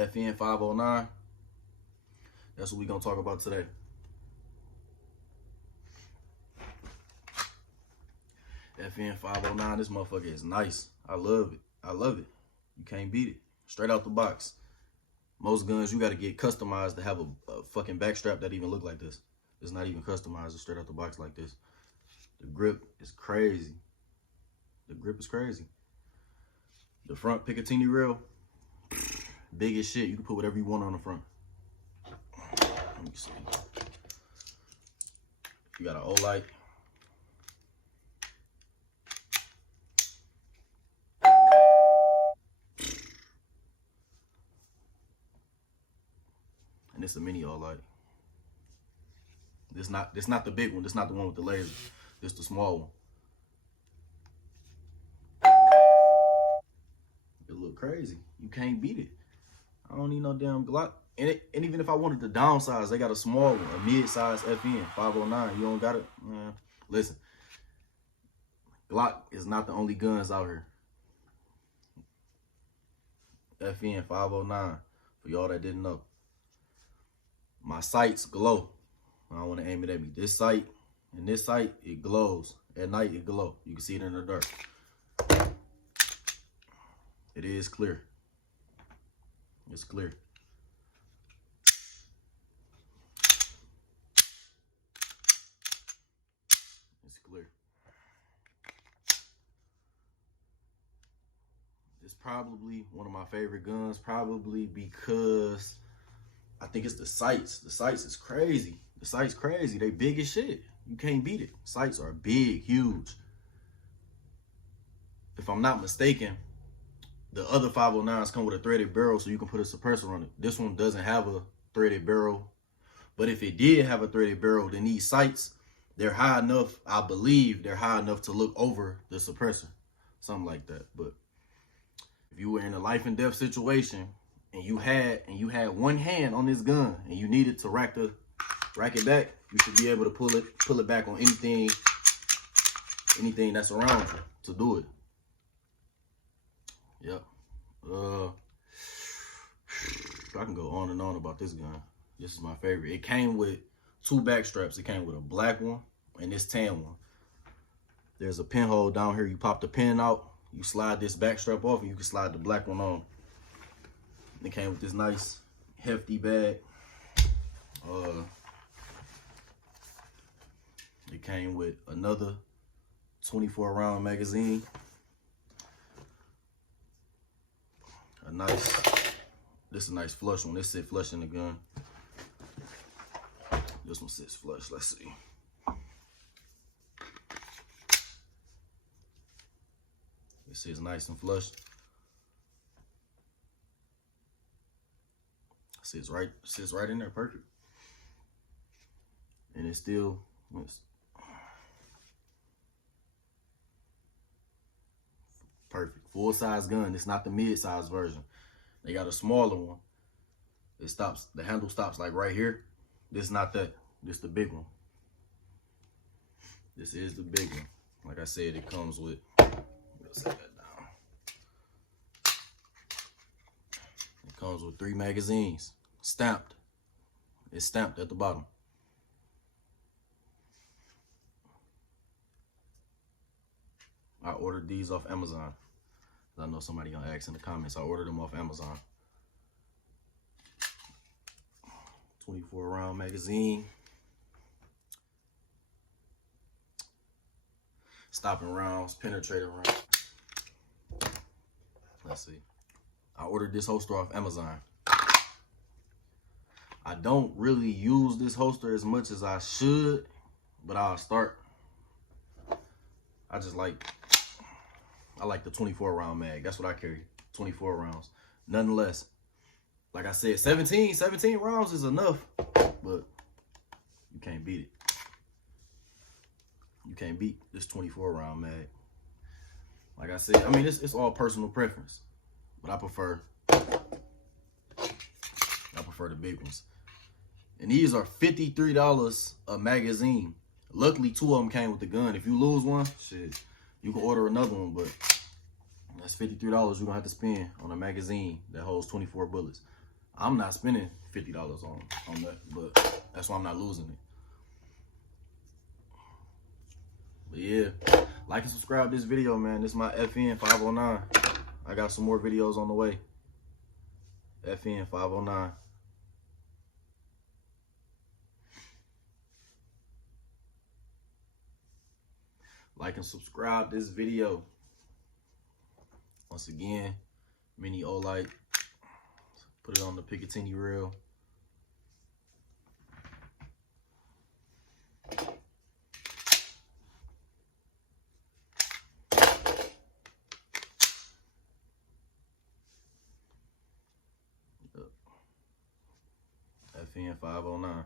FN 509. That's what we're gonna talk about today. FN 509, this motherfucker is nice. I love it. I love it. You can't beat it. Straight out the box. Most guns, you gotta get customized to have a fucking backstrap that even look like this. It's not even customized. It's straight out the box like this. The grip is crazy. The grip is crazy. The front Picatinny rail, big as shit. You can put whatever you want on the front. Let me see. You got an Olight. And it's a mini Olight. This not the big one. This not the one with the laser. This the small one. It look crazy. You can't beat it. I don't need no damn Glock. And even if I wanted to downsize, they got a small one, a mid-size FN 509. You don't got it, man. Listen, Glock is not the only guns out here. FN 509, for y'all that didn't know. My sights glow. I don't want to aim it at me. This sight and this sight, it glows. At night, it glow. You can see it in the dark. It is clear. It's clear. It's clear. It's probably one of my favorite guns, probably because I think it's the sights. The sights is crazy. The sights crazy. They big as shit. You can't beat it. Sights are big, huge. If I'm not mistaken, the other 509s come with a threaded barrel so you can put a suppressor on it. This one doesn't have a threaded barrel. But if it did have a threaded barrel, then these sights, they're high enough, I believe they're high enough to look over the suppressor. Something like that. But if you were in a life and death situation and you had one hand on this gun and you needed to rack it back, you should be able to pull it back on anything that's around you to do it. Yep. I can go on and on about this gun. This is my favorite. It came with two back straps. It came with a black one and this tan one. There's a pinhole down here. You pop the pin out, you slide this back strap off, and you can slide the black one on. It came with this nice hefty bag. It came with another 24 round magazine. This is a nice flush one. This sits flush in the gun. This one sits flush. Let's see. This is nice and flush. Sits right in there, perfect. And it's perfect. Full size gun. It's not the mid-size version. They got a smaller one. The handle stops like right here. This is not that. This is the big one. This is the big one. Like I said, it comes with, we'll set that down. It comes with 3 magazines. Stamped. It's stamped at the bottom. I ordered these off Amazon. I know somebody gonna ask in the comments. I ordered them off Amazon. 24 round magazine. Stopping rounds, penetrating rounds. Let's see. I ordered this holster off Amazon. I don't really use this holster as much as I should, but I'll start. I like the 24 round mag. That's what I carry, 24 rounds. Nothing less. Like I said, 17 rounds is enough, but you can't beat it. You can't beat this 24 round mag. Like I said, I mean, it's all personal preference, but I prefer the big ones. And these are $53 a magazine. Luckily, 2 of them came with the gun. If you lose one, shit, you can order another one, but that's $53 you're gonna have to spend on a magazine that holds 24 bullets. I'm not spending $50 on that, but that's why I'm not losing it. But yeah, like and subscribe to this video, man. This is my FN 509. I got some more videos on the way. FN 509. Like and subscribe this video. Once again, mini Olight. Put it on the Picatinny reel. FN 509.